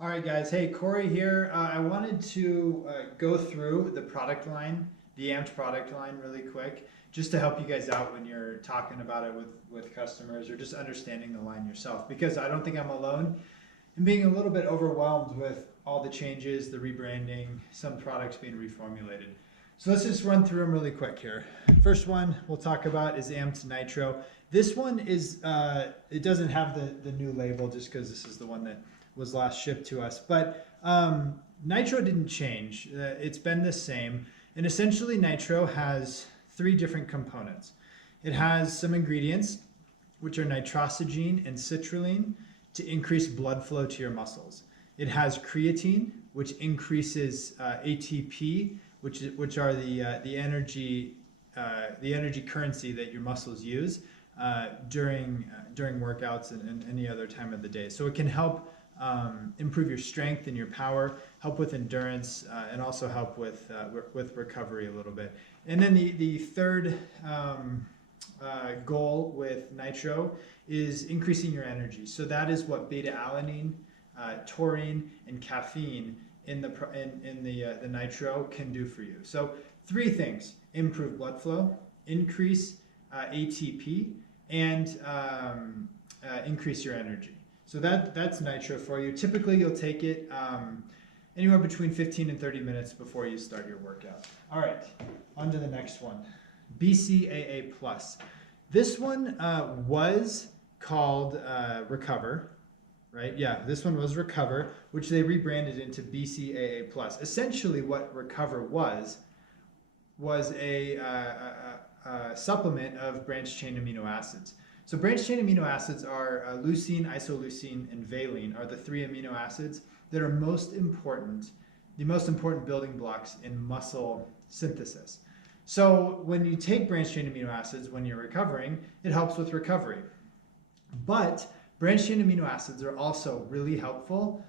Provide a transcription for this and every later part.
All right, guys. Hey, Corey here. I wanted to go through the product line, the AMPED product line, really quick, just to help you guys out when you're talking about it with customers or just understanding the line yourself. Because I don't think I'm alone in being a little bit overwhelmed with all the changes, the rebranding, some products being reformulated. So let's just run through them really quick here. First one we'll talk about is AMPED Nitro. This one is, it doesn't have the new label just because this is the one that was last shipped to us. But Nitro didn't change. It's been the same. And essentially Nitro has three different components. It has some ingredients, which are nitrosogene and citrulline, to increase blood flow to your muscles. It has creatine, which increases ATP, which are the energy currency that your muscles use during workouts and any other time of the day. So it can help improve your strength and your power, help with endurance, and also help with recovery a little bit. And then the third goal with Nitro is increasing your energy. So that is what beta alanine, taurine, and caffeine in the Nitro can do for you. So three things: improve blood flow, increase ATP, and increase your energy. So that's Nitro for you. Typically, you'll take it anywhere between 15 and 30 minutes before you start your workout. All right, on to the next one, BCAA Plus. This one was called Recover, right? Yeah, this one was Recover, which they rebranded into BCAA Plus. Essentially, what Recover was a supplement of branched chain amino acids. So branched chain amino acids are leucine, isoleucine, and valine are the three amino acids that are the most important building blocks in muscle synthesis. So when you take branched chain amino acids when you're recovering, it helps with recovery. But branched chain amino acids are also really helpful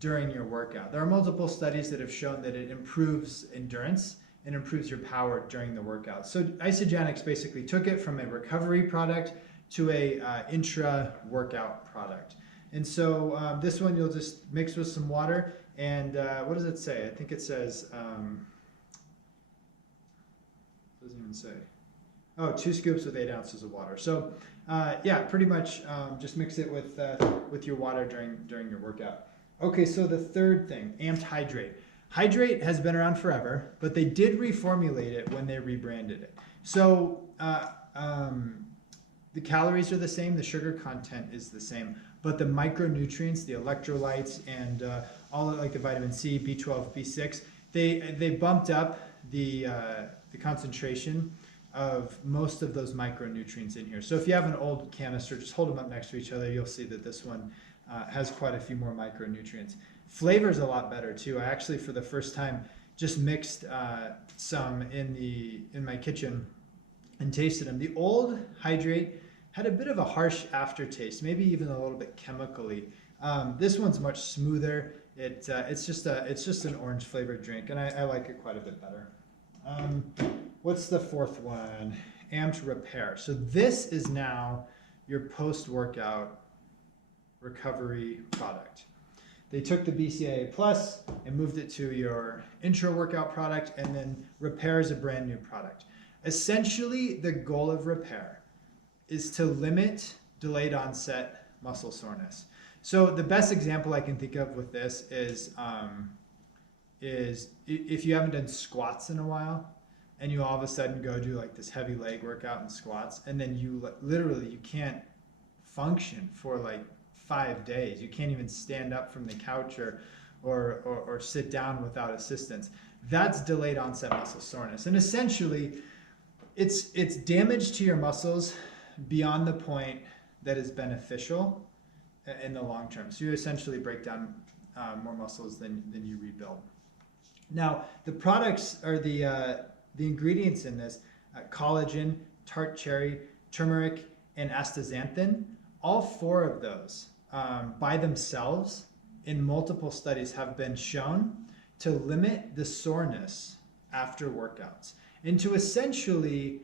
during your workout. There are multiple studies that have shown that it improves endurance and improves your power during the workout. So Isagenix basically took it from a recovery product to a intra-workout product. And so this one you'll just mix with some water, and what does it say? I think it says, doesn't even say. Oh, 2 scoops with 8 ounces of water. So yeah, pretty much just mix it with your water during your workout. Okay, so the third thing, Amped Hydrate. Hydrate has been around forever, but they did reformulate it when they rebranded it. So the calories are the same, the sugar content is the same, but the micronutrients, the electrolytes, and all of, like the vitamin C, B12, B6, they bumped up the concentration of most of those micronutrients in here. So if you have an old canister, just hold them up next to each other. You'll see that this one has quite a few more micronutrients. Flavor's a lot better too. I actually, for the first time, just mixed some in my kitchen and tasted them. The old Hydrate had a bit of a harsh aftertaste, maybe even a little bit chemically. This one's much smoother. It's just an orange flavored drink, and I like it quite a bit better. What's the fourth one? Amped Repair. So this is now your post-workout recovery product. They took the BCAA Plus and moved it to your intra-workout product, and then Repair is a brand new product. Essentially, the goal of Repair is to limit delayed onset muscle soreness. So the best example I can think of with this is if you haven't done squats in a while, and you all of a sudden go do like this heavy leg workout in squats, and then you literally you can't function for like 5 days. You can't even stand up from the couch or sit down without assistance. That's delayed onset muscle soreness, and essentially it's damage to your muscles beyond the point that is beneficial in the long term. So you essentially break down more muscles than you rebuild. Now the products are the ingredients in this: collagen, tart cherry, turmeric, and astaxanthin. All 4 of those by themselves in multiple studies have been shown to limit the soreness after workouts and to essentially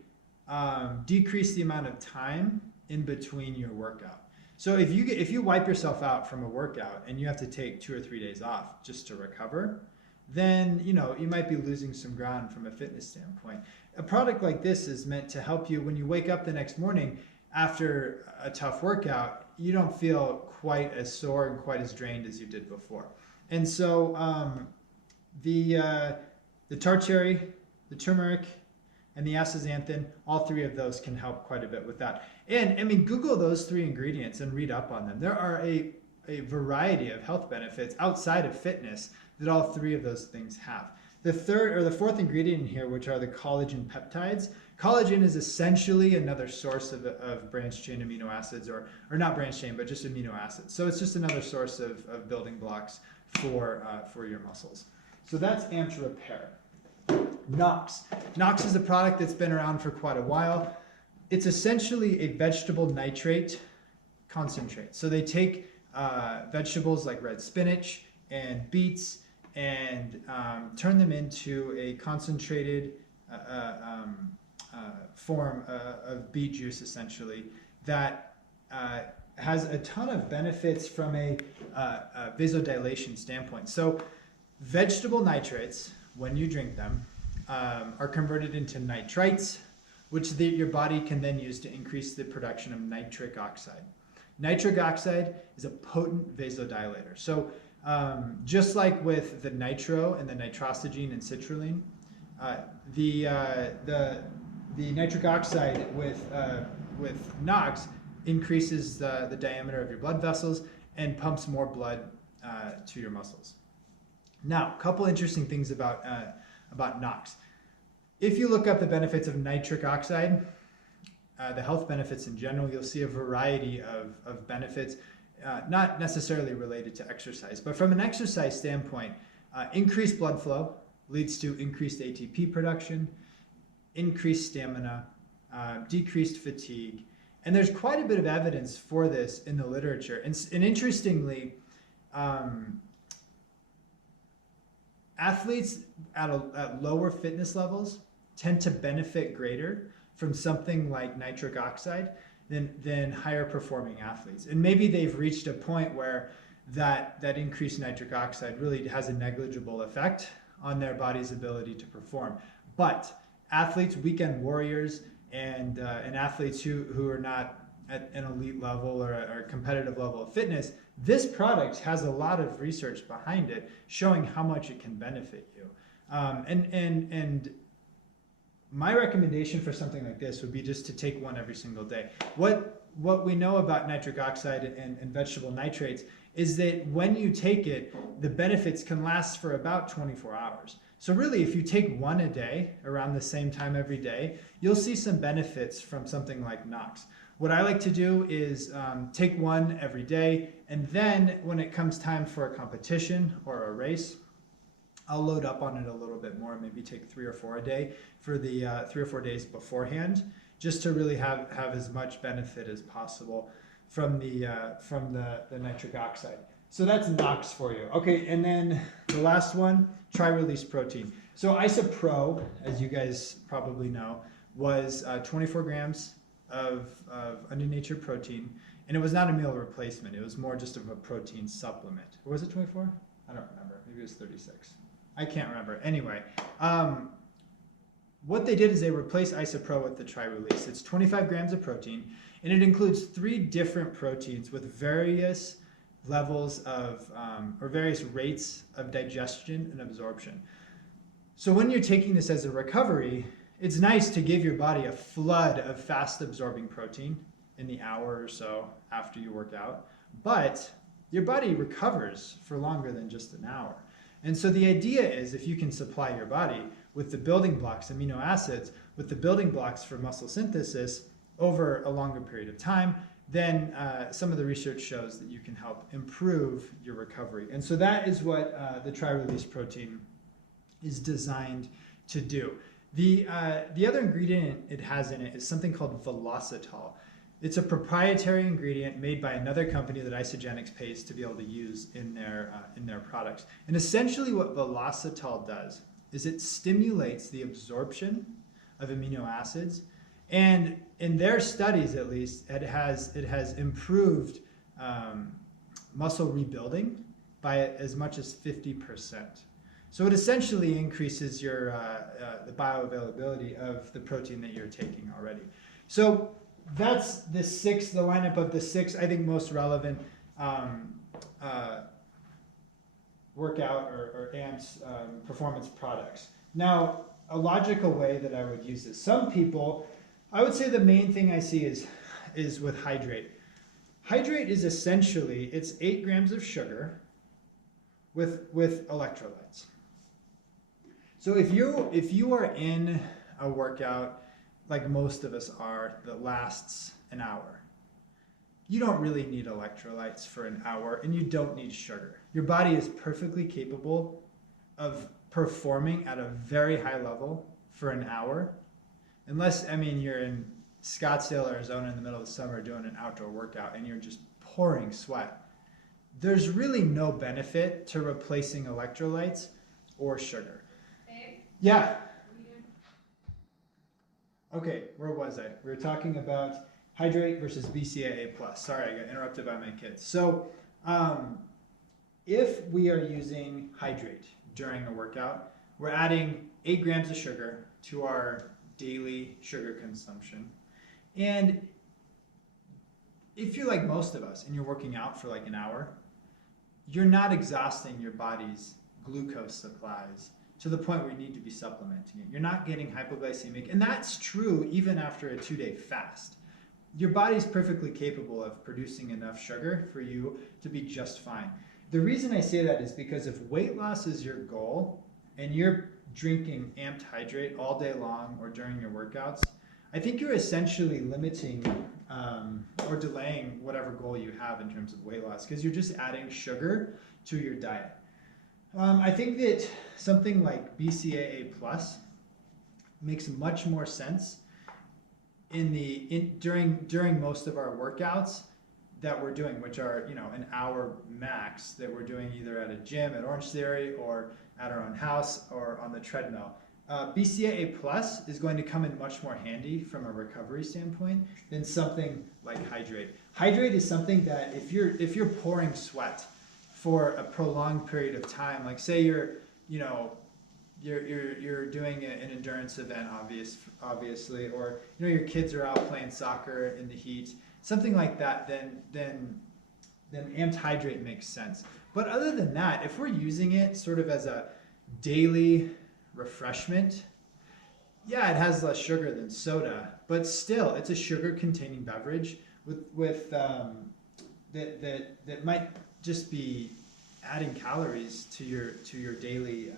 decrease the amount of time in between your workout. So if you wipe yourself out from a workout and you have to take 2 or 3 days off just to recover, then you might be losing some ground from a fitness standpoint. A product like this is meant to help you when you wake up the next morning after a tough workout. You don't feel quite as sore and quite as drained as you did before. And so the tart cherry, the turmeric, and the astaxanthin, all three of those can help quite a bit with that. And I mean, Google those 3 ingredients and read up on them. There are a variety of health benefits outside of fitness that all 3 of those things have. The third or the fourth ingredient in here, which are the collagen peptides. Collagen is essentially another source of branched chain amino acids, or not branched chain, but just amino acids. So it's just another source of building blocks for your muscles. So that's AMPED Repair. Nox. Nox is a product that's been around for quite a while. It's essentially a vegetable nitrate concentrate. So they take vegetables like red spinach and beets and turn them into a concentrated form of beet juice, essentially, that has a ton of benefits from a vasodilation standpoint. So vegetable nitrates, when you drink them, are converted into nitrites, which your body can then use to increase the production of nitric oxide. Nitric oxide is a potent vasodilator. So just like with the nitro and the nitrosamine and citrulline, the nitric oxide with NOx increases the diameter of your blood vessels and pumps more blood to your muscles. Now, a couple interesting things about NOx. If you look up the benefits of nitric oxide, the health benefits in general, you'll see a variety of benefits, not necessarily related to exercise, but from an exercise standpoint, increased blood flow leads to increased ATP production, increased stamina, decreased fatigue, and there's quite a bit of evidence for this in the literature. And interestingly, athletes at lower fitness levels tend to benefit greater from something like nitric oxide than higher performing athletes. And maybe they've reached a point where that increased nitric oxide really has a negligible effect on their body's ability to perform. But athletes, weekend warriors, and athletes who are not at an elite level or a competitive level of fitness, this product has a lot of research behind it showing how much it can benefit you. And my recommendation for something like this would be just to take one every single day. What we know about nitric oxide and vegetable nitrates is that when you take it, the benefits can last for about 24 hours. So really, if you take one a day around the same time every day, you'll see some benefits from something like NOx. What I like to do is take one every day, and then when it comes time for a competition or a race, I'll load up on it a little bit more, maybe take 3 or 4 a day for the 3 or 4 days beforehand, just to really have as much benefit as possible from the nitric oxide. So that's NOx for you. Okay, and then the last one, tri-release protein. So Isopro, as you guys probably know, was 24 grams of undenatured protein, and it was not a meal replacement. It was more just of a protein supplement. Or was it 24? I don't remember. Maybe it was 36. I can't remember. Anyway, what they did is they replaced Isopro with the tri-release. It's 25 grams of protein, and it includes 3 different proteins with various levels of, or various rates of digestion and absorption. So when you're taking this as a recovery, it's nice to give your body a flood of fast absorbing protein in the hour or so after you work out, but your body recovers for longer than just an hour. And so the idea is if you can supply your body with the building blocks, amino acids, with the building blocks for muscle synthesis over a longer period of time, then some of the research shows that you can help improve your recovery. And so that is what the tri-release protein is designed to do. The other ingredient it has in it is something called velocitol. It's a proprietary ingredient made by another company that Isagenix pays to be able to use in their products. And essentially what velocitol does is it stimulates the absorption of amino acids, and in their studies at least, it has improved muscle rebuilding by as much as 50%. So it essentially increases your the bioavailability of the protein that you're taking already. So that's the lineup of the 6, I think, most relevant workout or AMPS performance products. Now, a logical way that I would use this. Some people, I would say the main thing I see is with hydrate. Hydrate is essentially, it's 8 grams of sugar with electrolytes. So if you are in a workout like most of us are that lasts an hour, you don't really need electrolytes for an hour, and you don't need sugar. Your body is perfectly capable of performing at a very high level for an hour, unless, I mean, you're in Scottsdale, Arizona in the middle of the summer doing an outdoor workout and you're just pouring sweat. There's really no benefit to replacing electrolytes or sugar. Babe? Yeah. Okay, where was I? We were talking about hydrate versus BCAA+. Sorry, I got interrupted by my kids. So if we are using hydrate during a workout, we're adding 8 grams of sugar to our daily sugar consumption. And if you're like most of us and you're working out for like an hour, you're not exhausting your body's glucose supplies to the point where you need to be supplementing it. You're not getting hypoglycemic, and that's true even after a 2-day fast. Your body's perfectly capable of producing enough sugar for you to be just fine. The reason I say that is because if weight loss is your goal and you're drinking amped hydrate all day long or during your workouts, I think you're essentially limiting or delaying whatever goal you have in terms of weight loss, because you're just adding sugar to your diet. I think that something like BCAA plus makes much more sense during most of our workouts that we're doing, which are an hour max, that we're doing either at a gym at Orange Theory or at our own house or on the treadmill. BCAA plus is going to come in much more handy from a recovery standpoint than something like hydrate. Hydrate is something that if you're pouring sweat for a prolonged period of time, like say you're doing an endurance event, obviously, or your kids are out playing soccer in the heat, something like that, then amped hydrate makes sense. But other than that, if we're using it sort of as a daily refreshment, yeah, it has less sugar than soda, but still, it's a sugar-containing beverage that might just be adding calories to your daily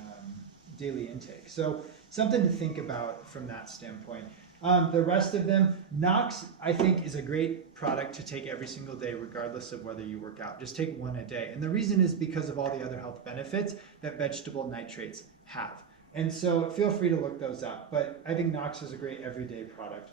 intake. So something to think about from that standpoint. The rest of them, Nox, I think, is a great product to take every single day, regardless of whether you work out. Just take one a day. And the reason is because of all the other health benefits that vegetable nitrates have. And so feel free to look those up. But I think Nox is a great everyday product.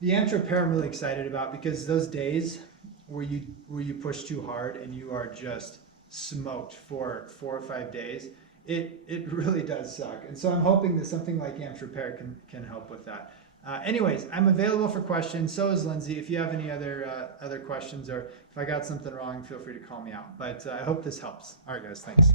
The AMPED I'm really excited about, because those days where you push too hard and you are just smoked for 4 or 5 days, it really does suck. And so I'm hoping that something like AMPED can help with that. Anyways, I'm available for questions. So is Lindsay. If you have any other questions, or if I got something wrong, feel free to call me out. But I hope this helps. All right, guys, thanks.